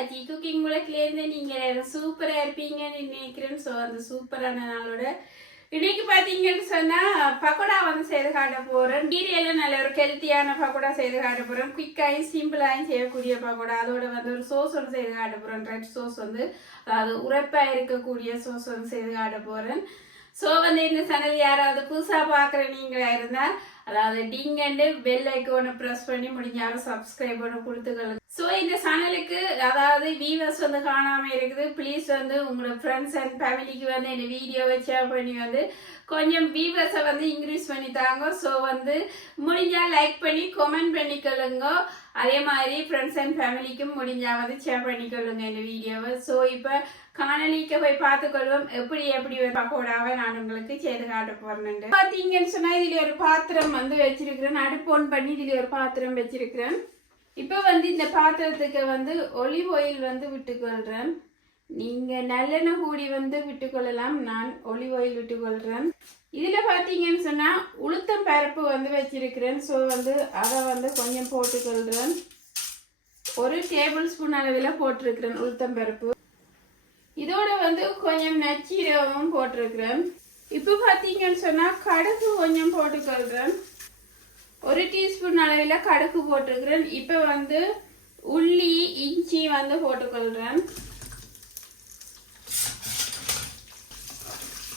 காஜி cooking உலகிலேருந்து நீங்கள் சூப்பராக இருப்பீங்கன்னு நினைக்கிறேன். ஸோ அந்த சூப்பரான நாளோட இன்னைக்கு பார்த்தீங்கன்னு சொன்னால் பக்கோடா வந்து செய்து காட்ட போகிறேன். கீரையெல்லாம் நல்ல ஒரு ஹெல்த்தியான பக்கோடா செய்து காட்ட போகிறேன். குயிக்காயும் சிம்பிளாயும் செய்யக்கூடிய பக்கோடா. அதோட வந்து ஒரு சோஸ் ஒன்று செய்து காட்ட போகிறேன். ரெட் சோஸ் வந்து அதாவது உரைப்பாக இருக்கக்கூடிய சோஸ் வந்து செய்து காட்ட போகிறேன். ஸோ வந்து இந்த சேனல் யாராவது புதுசாக பார்க்குற நீங்களாக இருந்தால் அதாவது டிங் அண்டு பெல் ஐக்கோனை ப்ரெஸ் பண்ணி முடிஞ்சாலும் சப்ஸ்கிரைப் பண்ணி கொடுத்துக்கொள்ளுங்க. ஸோ இந்த சேனலுக்கு அதாவது வியூவர்ஸ் வந்து காணாமல் இருக்குது. ப்ளீஸ் வந்து உங்களோட ஃப்ரெண்ட்ஸ் அண்ட் ஃபேமிலிக்கு வந்து இந்த வீடியோவை ஷேர் பண்ணி வந்து கொஞ்சம் வியூவர்ஸை வந்து இன்க்ரீஸ் பண்ணி தாங்க. ஸோ வந்து முடிஞ்சால் லைக் பண்ணி கமெண்ட் பண்ணிக்கொள்ளுங்க. அதே மாதிரி ஃப்ரெண்ட்ஸ் அண்ட் ஃபேமிலிக்கும் முடிஞ்சால் வந்து ஷேர் பண்ணிக்கொள்ளுங்க இந்த வீடியோவை. ஸோ இப்போ காணொலிக்கு போய் பார்த்துக்கொள்வோம் எப்படி எப்படி பக்கோடாவை நான் உங்களுக்கு செய்து காட்ட போறேன். பார்த்தீங்கன்னு சொன்னா இதுல ஒரு பாத்திரம் வந்து வச்சிருக்கிறேன். அடுப்பு ஆன் பண்ணி இதுல ஒரு பாத்திரம் வச்சிருக்கிறேன். இப்போ வந்து இந்த பாத்திரத்துக்கு வந்து ஒலிவ் ஆயில் வந்து விட்டுக்கொள்றேன். நீங்க நல்லெண்ணெய் கூடி வந்து விட்டுக்கொள்ளலாம். நான் ஒலிவ் ஆயில் விட்டுக்கொள்றேன். இதுல பாத்தீங்கன்னு சொன்னா உளுத்தம் பருப்பு வந்து வச்சிருக்கிறேன். ஸோ வந்து அதை வந்து கொஞ்சம் போட்டுக்கொள்றேன். 1 டேபிள் ஸ்பூன் அளவில் போட்டிருக்கிறேன் உளுத்தம் பருப்பு. இதோட வந்து கொஞ்சம் நச்சீரகமும் போட்டிருக்கிறேன். இப்போ பார்த்தீங்கன்னு சொன்னால் கடுகு கொஞ்சம் போட்டுக்கொள்கிறேன். 1 டீஸ்பூன் அளவில் கடுகு போட்டிருக்கிறேன். இப்போ வந்து உள்ளி இஞ்சி வந்து போட்டுக்கொள்கிறேன்.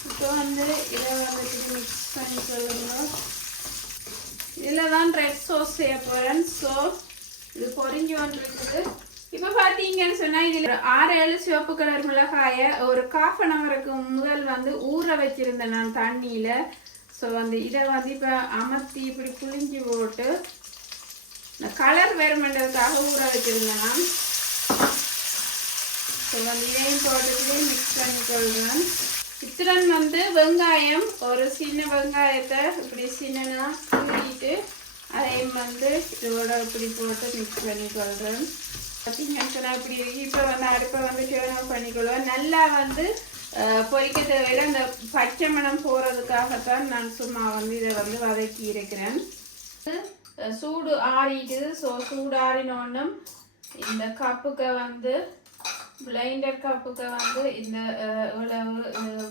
இப்போ வந்து இதை வந்து மிக்ஸ் பண்ணிக்கொள்ளுங்க. இதில் தான் ரெட் சோஸ் செய்ய போகிறேன். ஸோ இது பொரிஞ்சு வந்துருக்குது. இப்போ பார்த்தீங்கன்னு சொன்னால் இதில் 6-7 சிவப்பு கலர் மிளகாயை ஒரு 1/2 ஹவருக்கு முதல் வந்து ஊற வச்சுருந்தேன் நான் தண்ணியில். ஸோ வந்து இதை வந்து இப்போ அமர்த்தி இப்படி புளிஞ்சு போட்டு இந்த கலர் வேறுமென்றதுக்காக ஊற வச்சுருந்தேன் நான். ஸோ வந்து இதையும் போட்டுக்கிட்டே மிக்ஸ் பண்ணிக்கொள்வேன். இத்துடன் வந்து வெங்காயம் ஒரு சின்ன வெங்காயத்தை இப்படி சின்னனா கீறிட்டு அதையும் வந்து இதோட இப்படி போட்டு மிக்ஸ் பண்ணிக்கொள்கிறேன். பார்த்தீங்கன்னு சொன்னால் இப்படி இப்போ வந்து அடுப்பை வந்து டேர்ன் ஆஃப் பண்ணிக்கொள்வேன். நல்லா வந்து பொரிக்க தேவையில்லை. இந்த பச்சை மணம் போகிறதுக்காகத்தான் நான் சும்மா வந்து இதை வந்து வதக்கி இருக்கிறேன். சூடு ஆறிட்டுது. ஸோ சூடு ஆறினோன்னும் இந்த கப்புக்கு வந்து பிளைண்டர் கப்புக்கு வந்து இந்த உழவு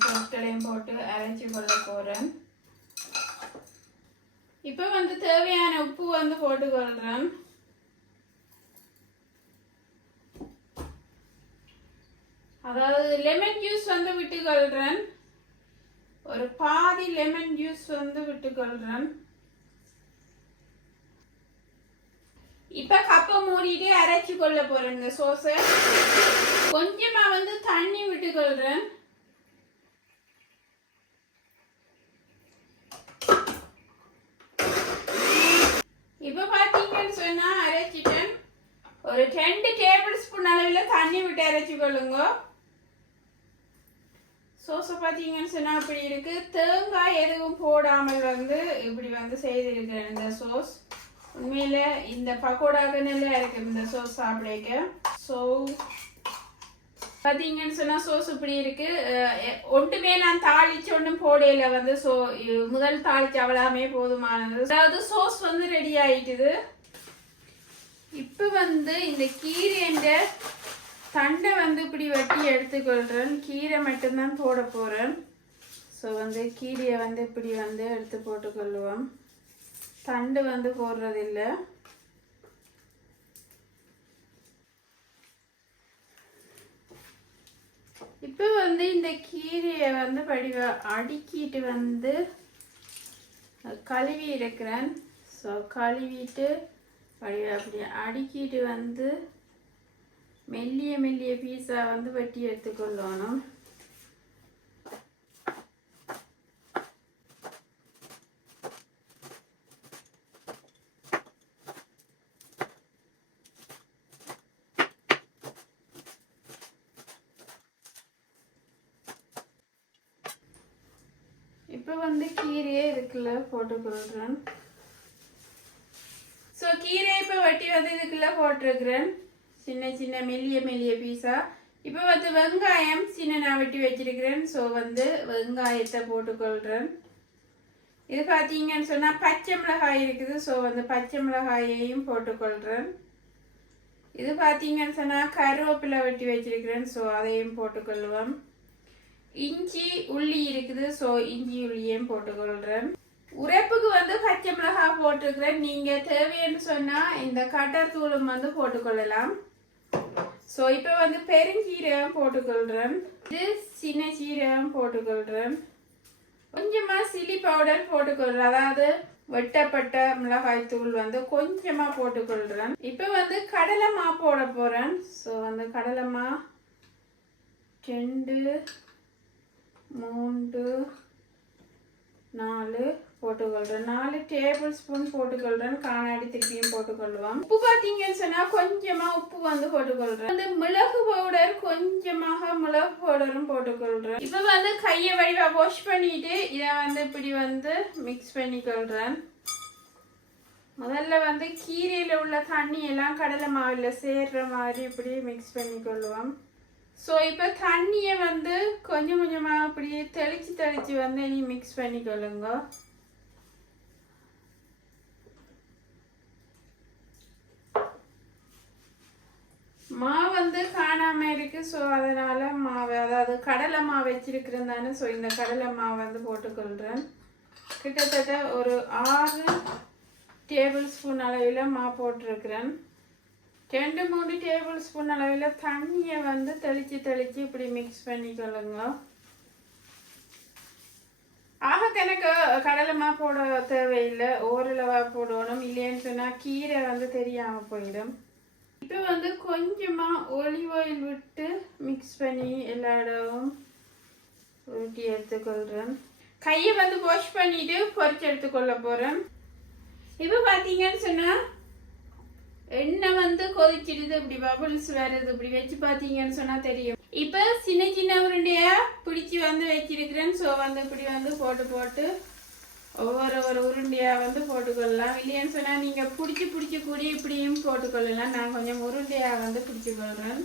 பொருட்களையும் போட்டு அரைச்சி கொள்ள போகிறேன். இப்போ வந்து தேவையான உப்பு வந்து போட்டுக்கொள்கிறேன். அதாவது லெமன் ஜூஸ் வந்து விட்டுக்கொள்கிறேன். ஒரு பாதி லெமன் ஜூஸ் வந்து விட்டுக்கொள்கிறேன். இப்ப கப்பை மூடிட்டு அரைச்சி கொள்ள போறேன். இந்த சோஸை கொஞ்சமா வந்து தண்ணி விட்டுக்கொள்கிறேன். இப்ப பாத்தீங்கன்னு சொன்னா அரைச்சிட்டேன். ஒரு 2 டேபிள் ஸ்பூன் அளவில் தண்ணி விட்டு அரைச்சி கொள்ளுங்க. சோஸை பார்த்தீங்கன்னு சொன்னால் அப்படி இருக்கு. தேங்காய் எதுவும் போடாமல் வந்து இப்படி வந்து செய்திருக்கிறேன். இந்த சோஸ் உண்மையில இந்த பக்கோடாக்கு நல்லா இருக்கு இந்த சோஸ் சாப்பிடக்க. ஸோ பார்த்தீங்கன்னு சொன்னால் சோஸ் இப்படி இருக்கு. ஒன்றுமே நான் தாளிச்சு ஒன்றும் போடையில வந்து முதல் தாளிச்சு அவளாமே போதுமானது. அதாவது சோஸ் வந்து ரெடி ஆயிட்டுது. இப்போ வந்து இந்த கீரைன்ற தண்டை வந்து இப்படி வெட்டி எடுத்துக்கொள்கிறேன். கீரை மட்டும்தான் போட போகிறேன். ஸோ வந்து கீரையை வந்து இப்படி வந்து எடுத்து போட்டுக்கொள்ளுவோம். தண்டு வந்து போடுறதில்லை. இப்போ வந்து இந்த கீரையை வந்து அடுக்கிட்டு வந்து கழுவி இருக்கிறேன். ஸோ கழுவிட்டு அப்படி அடுக்கிட்டு வந்து மெல்லிய மெல்லிய பீஸா வந்து வெட்டி எடுத்துக்கொள்ளணும். இப்போ வந்து கீரையே இதுக்குள்ள போட்டுக்கொள்கிறேன். ஸோ கீரை இப்போ வெட்டி வந்து இதுக்குள்ள போட்டிருக்கிறேன். சின்ன சின்ன மெல்லிய மெல்லிய பீஸா. இப்போ வந்து வெங்காயம் சின்ன நான் வெட்டி வச்சிருக்கிறேன். ஸோ வந்து வெங்காயத்தை போட்டுக்கொள்கிறேன். இது பார்த்தீங்கன்னு சொன்னால் பச்சை மிளகாய் இருக்குது. ஸோ வந்து பச்சை மிளகாயையும் போட்டுக்கொள்கிறேன். இது பார்த்தீங்கன்னு சொன்னால் கருவேப்பிலை வெட்டி வச்சிருக்கிறேன். ஸோ அதையும் போட்டுக்கொள்வோம். இஞ்சி உள்ளி இருக்குது. ஸோ இஞ்சி உள்ளியையும் போட்டுக்கொள்கிறேன். உரைப்புக்கு வந்து பச்சை மிளகாய் போட்டுருக்கிறேன். நீங்கள் தேவைன்னு சொன்னால் இந்த கட்டர் தூளும் வந்து போட்டுக்கொள்ளலாம். ஸோ இப்போ வந்து பெருஞ்சீரகம் போட்டுக்கொள்கிறேன். இது சின்ன சீரகம் போட்டுக்கொள்கிறேன். கொஞ்சமாக சில்லி பவுடர் போட்டுக்கொள்கிறேன். அதாவது வெட்டப்பட்ட மிளகாய் தூள் வந்து கொஞ்சமாக போட்டுக்கொள்கிறேன். இப்போ வந்து கடலை மா போட போகிறேன். ஸோ வந்து கடலை மா 2 3 4 போட்டுக்கொள்கிறேன். 4 டேபிள் ஸ்பூன் போட்டுக்கொள்கிறேன். காணாடி திருப்பியும் போட்டுக்கொள்வோம். உப்பு பார்த்தீங்கன்னு சொன்னால் கொஞ்சமாக உப்பு வந்து போட்டுக்கொள்கிறேன். வந்து மிளகு பவுடர் கொஞ்சமாக மிளகு பவுடரும் போட்டுக்கொள்கிறேன். இப்போ வந்து கையை வடிவாக வாஷ் பண்ணிட்டு இதை வந்து இப்படி வந்து மிக்ஸ் பண்ணிக்கொள்கிறேன். முதல்ல வந்து கீரையில் உள்ள தண்ணி எல்லாம் கடலை மாவில் சேர்ற மாதிரி இப்படி மிக்ஸ் பண்ணிக்கொள்வோம். ஸோ இப்போ தண்ணியை வந்து கொஞ்சம் கொஞ்சமாக அப்படியே தெளித்து வந்து நீ மிக்ஸ் பண்ணிக்கொள்ளுங்க. மாவு வந்து காணாம இருக்கு. ஸோ அதனால மாவு அதாவது கடலை மாவு வச்சிருக்கிறேன் தானே. ஸோ இந்த கடலை மாவு வந்து போட்டுக்கொள்கிறேன். கிட்டத்தட்ட ஒரு 6 டேபிள் ஸ்பூன் அளவில் மாவு போட்டிருக்கிறேன். 2-3 டேபிள் ஸ்பூன் அளவில் தண்ணியை வந்து தெளித்து இப்படி மிக்ஸ் பண்ணிக்கொள்ளுங்க. ஆக கணக்கு கடலை மாவு போட தேவையில்லை. ஓரளவாக போடணும். இல்லைன்னு சொன்னால் கீரை வந்து தெரியாமல் போயிடும். இப்போ வந்து கொஞ்சமாக ஒலிவ் ஆயில் விட்டு மிக்ஸ் பண்ணி எல்லா இடமும் உருட்டி எடுத்துக்கொள்கிறேன். கையை வந்து வாஷ் பண்ணிட்டு பொரிச்சு எடுத்துக்கொள்ள போகிறேன். இப்போ பார்த்தீங்கன்னு சொன்னால் எண்ணெய் வந்து கொதிச்சிடுது. இப்படி பபிள்ஸ் வருது. இப்படி வச்சு பார்த்தீங்கன்னு சொன்னால் தெரியும். இப்போ சின்ன சின்ன உருண்டையாக பிடிச்சி வந்து வச்சிருக்கிறேன். ஸோ வந்து இப்படி வந்து போட்டு ஒவ்வொரு உருண்டையாக வந்து போட்டுக்கொள்ளலாம். இல்லைன்னு சொன்னால் நீங்கள் பிடிச்சி கூடி இப்படியும் போட்டுக்கொள்ளலாம். நான் கொஞ்சம் உருண்டையாக வந்து பிடிச்சிக்கொள்கிறேன்.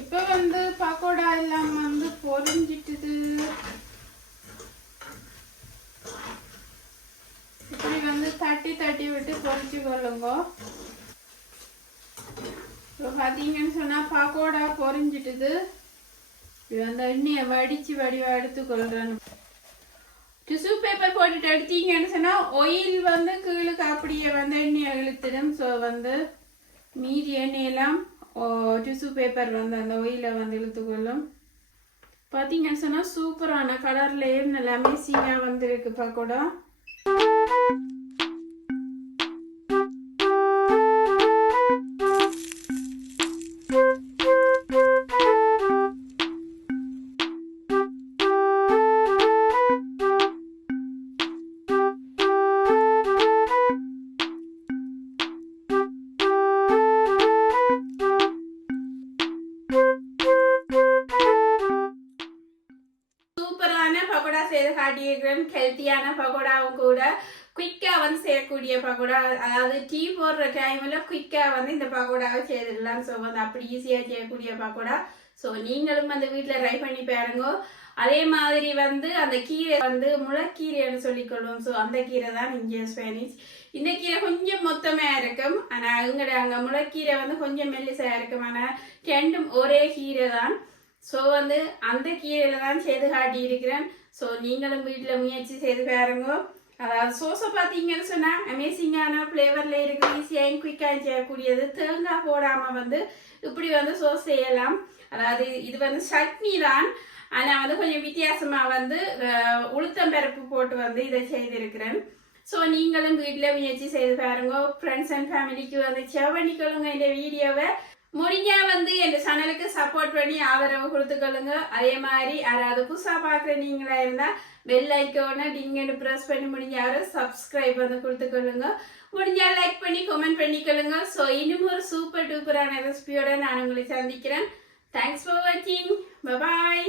இப்போ வந்து பக்கோடா எல்லாம் வந்து பொரிஞ்சிட்டுது. இப்படி வந்து தட்டி விட்டு பொரிச்சு கொள்ளுங்க. இப்போ பார்த்தீங்கன்னு சொன்னால் பக்கோடா பொரிஞ்சிட்டுது. இப்படி வந்து எண்ணெயை வடிவா எடுத்துக்கொள்கிறேன். டிஷ்யூ பேப்பர் போட்டுட்டு எடுத்தீங்கன்னு சொன்னால் ஆயில் வந்து கீழுக்கு அப்படியே வந்து எண்ணெயை இழுத்துடும். ஸோ வந்து மீதி எண்ணெயெல்லாம் டிஷ்யூ பேப்பர் வந்து அந்த ஆயிலை வந்து இழுத்துக்கொள்ளும். பார்த்தீங்கன்னு சொன்னால் சூப்பரான கலர்லேயே நல்லா அமேசிங்காக வந்துருக்கு பக்கோடா. பக்கோடா செய்து காட்டியிருக்கிறேன். ஹெல்த்தியான பக்கோடாவும் கூட குயிக்காக வந்து செய்யக்கூடிய பக்கோடா. அதாவது டீ போடுற டைமில் குயிக்காக வந்து இந்த பக்கோடாவை செய்திடலாம். ஸோ வந்து அப்படி ஈஸியாக செய்யக்கூடிய பக்கோடா. ஸோ நீங்களும் அந்த வீட்டில் ட்ரை பண்ணி பாருங்க. அதே மாதிரி வந்து அந்த கீரை வந்து முளைக்கீரைன்னு சொல்லிக்கொள்வோம். ஸோ அந்த கீரை தான் இங்கே ஸ்பானிஷ். இந்த கீரை கொஞ்சம் மொத்தமாக இருக்கும். ஆனால் அங்கே முளைக்கீரை வந்து கொஞ்சம் மெல்லிசாக இருக்கும். ஆனால் ரெண்டும் ஒரே கீரை தான். ஸோ வந்து அந்த கீரையில் தான் செய்து காட்டியிருக்கிறேன். ஸோ நீங்களும் வீட்டில் முயற்சி செய்து பாருங்க. அதாவது சோஸை பார்த்தீங்கன்னு சொன்னால் அமேசிங்கான ஃப்ளேவரில் இருக்குது. ஈஸியாக குயிக்காக செய்யக்கூடியது. தேங்காய் போடாமல் வந்து இப்படி வந்து சோஸ் செய்யலாம். அதாவது இது வந்து சட்னி தான். ஆனால் வந்து கொஞ்சம் வித்தியாசமாக வந்து உளுத்தம்பருப்பு போட்டு வந்து இதை செய்திருக்கிறேன். ஸோ நீங்களும் வீட்டில் முயற்சி செய்து பாருங்க. ஃப்ரெண்ட்ஸ் அண்ட் ஃபேமிலிக்கு வந்து ஷேர் பண்ணிக்கொள்ளுங்க இந்த வீடியோவை. முடிஞ்சா வந்து என் சேனலுக்கு சப்போர்ட் பண்ணி ஆதரவு கொடுத்துக்கொள்ளுங்க. அதே மாதிரி யாராவது புதுசாக பார்க்குற நீங்களா இருந்தால் பெல் ஐக்கோனை டிங்கன்னு ப்ரெஸ் பண்ணி முடிஞ்ச யாரும் சப்ஸ்கிரைப் வந்து கொடுத்துக்கொள்ளுங்க. முடிஞ்சா லைக் பண்ணி கமெண்ட் பண்ணிக்கொள்ளுங்க. ஸோ இன்னும் ஒரு சூப்பர் டூப்பரான ரெசிபியோட நான் உங்களை சந்திக்கிறேன். தேங்க்ஸ் ஃபார் வாட்சிங். Bye bye.